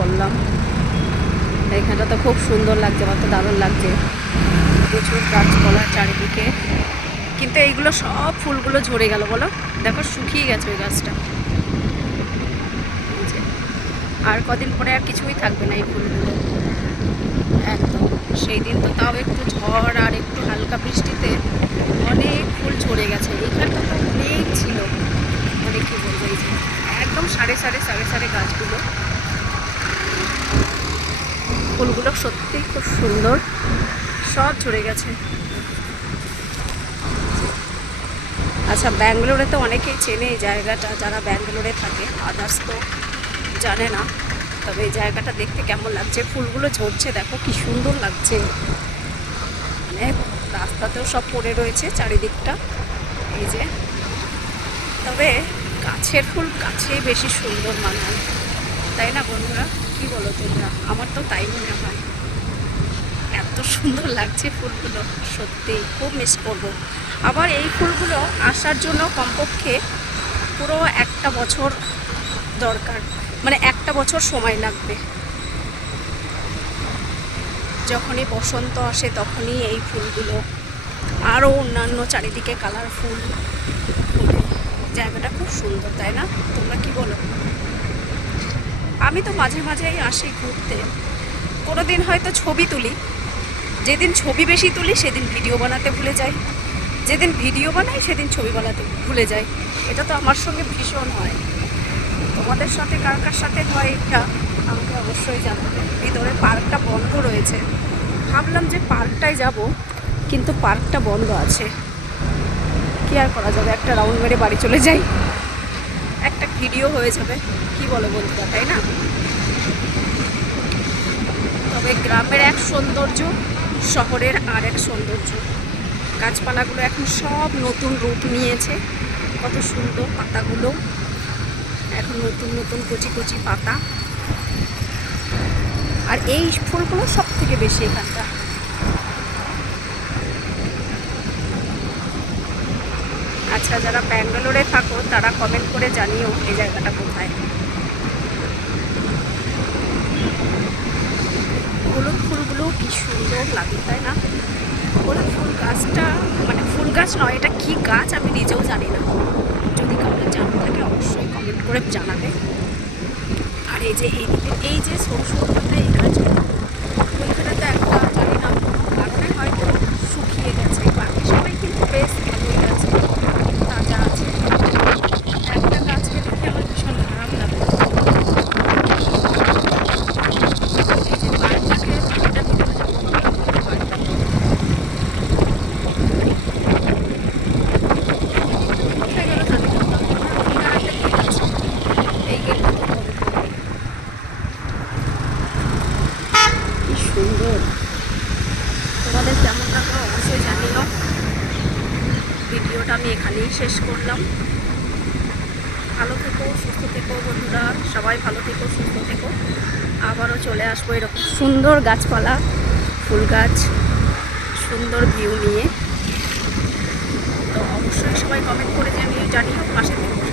বললাম এখানটা তো খুব সুন্দর লাগছে, আমার তো দারুণ লাগছে। প্রচুর গাছপালা চারিদিকে। কিন্তু এইগুলো সব ফুলগুলো ঝরে গেল, বলো? দেখো, শুকিয়ে গেছে ওই গাছটা। আর কদিন পরে আর কিছুই থাকবে না এই ফুলগুলো। একদম, সেই দিন তো তাও একটু ঝড় আর একটু হালকা বৃষ্টিতে অনেক ফুল ঝরে গেছে। এখানটা তো অনেক ছিল। মানে কি বলব, এই যে, একদম সাড়ে সাড়ে সাড়ে সাড়ে গাছগুলো। ফুলগুলো সত্যিই খুব সুন্দর। সব ঝরে গেছে। আচ্ছা ব্যাঙ্গালোরে তো অনেকেই চেনে এই জায়গাটা, যারা ব্যাঙ্গালোরে থাকে। আদার্স তো জানে না। তবে এই জায়গাটা দেখতে কেমন লাগছে? ফুলগুলো ঝরছে, দেখো কি সুন্দর লাগছে। মানে রাস্তাতেও সব পড়ে রয়েছে চারিদিকটা। এই যে। তবে গাছের ফুল গাছেই বেশি সুন্দর মানায়। তাই না বন্ধুরা? কি বলো তোমরা? আমার তো তাই মনে হয়। এত সুন্দর লাগছে ফুলগুলো সত্যি খুব মিস করব। আবার এই ফুলগুলো আসার জন্য কমপক্ষে পুরো একটা বছর দরকার মানে একটা বছর সময় লাগবে। যখনই বসন্ত আসে তখনই এই ফুলগুলো আরও অন্যান্য চারিদিকে কালারফুল ফুলে জায়গাটা খুব সুন্দর, তাই না? তোমরা কি বলো? আমি তো মাঝে মাঝেই আসি ঘুরতে। কোনো দিন হয়তো ছবি তুলি। যেদিন ছবি বেশি তুলি, সেদিন ভিডিও বানাতে ভুলে যাই। যেদিন ভিডিও বানাই, সেদিন ছবি বানাতে ভুলে যাই। এটা তো আমার সঙ্গে ভীষণ হয়। তোমাদের সাথে কার কার সাথে হয় এটা আমাকে অবশ্যই জানাবে। ভিতরে পার্কটা বন্ধ রয়েছে। ভাবলাম যে পার্কটায় যাব, কিন্তু পার্কটা বন্ধ আছে। কি আর করা যাবে? একটা রাউন্ড মেরে বাড়ি চলে যাই। একটা ভিডিও হয়ে যাবে। কি বলো বন্ধুরা, তাই না? তবে গ্রামের এক সৌন্দর্য, শহরের আর এক সৌন্দর্য। গাছপালাগুলো এখন সব নতুন রূপ নিয়েছে। কত সুন্দর পাতাগুলো। এখন নতুন নতুন কচি কচি পাতা। আর এই ফুলগুলো সব থেকে বেশি এখানটা আচ্ছা যারা ব্যাঙ্গালোরে থাকো, তারা কমেন্ট করে জানিও এই জায়গাটা কোথায়। হলুদ ফুলগুলো কি সুন্দর লাগে, তাই না? হলুদ ফুল গাছটা মানে ফুল গাছ নয়, এটা কি গাছ আমি নিজেও জানি না। যদি কাউকে জানা থাকে, অবশ্যই কমেন্ট করে জানাবে। আর এই যে এই যে সরু সরু এই গাছগুলো ওইখানে তো একটা জানি না কোনো কারণে হয়তো শুকিয়ে গেছে বাকি সবাই কিন্তু বেশ ভালোই আছে তাজা আছে একটা গাছকে দেখে আমার ভীষণ খারাপ লাগে এই যে পার্কটাকে পার্কটা ভিতরে যাব পার্কটা কোথায় গেল জানি না ওখানে একটা গেট আছে এই গেটটা তো বন্ধ। কি সুন্দর তোমাদের কেমন লাগল অবশ্যই জানিও ভিডিওটা আমি এখানেই শেষ করলাম। ভালো থেকো, সুস্থ থেকো বন্ধুরা, সবাই ভালো থেকো, সুস্থ থেকো। আবারও চলে আসব এরকম সুন্দর গাছপালা, ফুল গাছ, সুন্দর ভিউ নিয়ে। তো অবশ্যই সবাই কমেন্ট করে জানিয়ে জানিও, পাশে থেকো।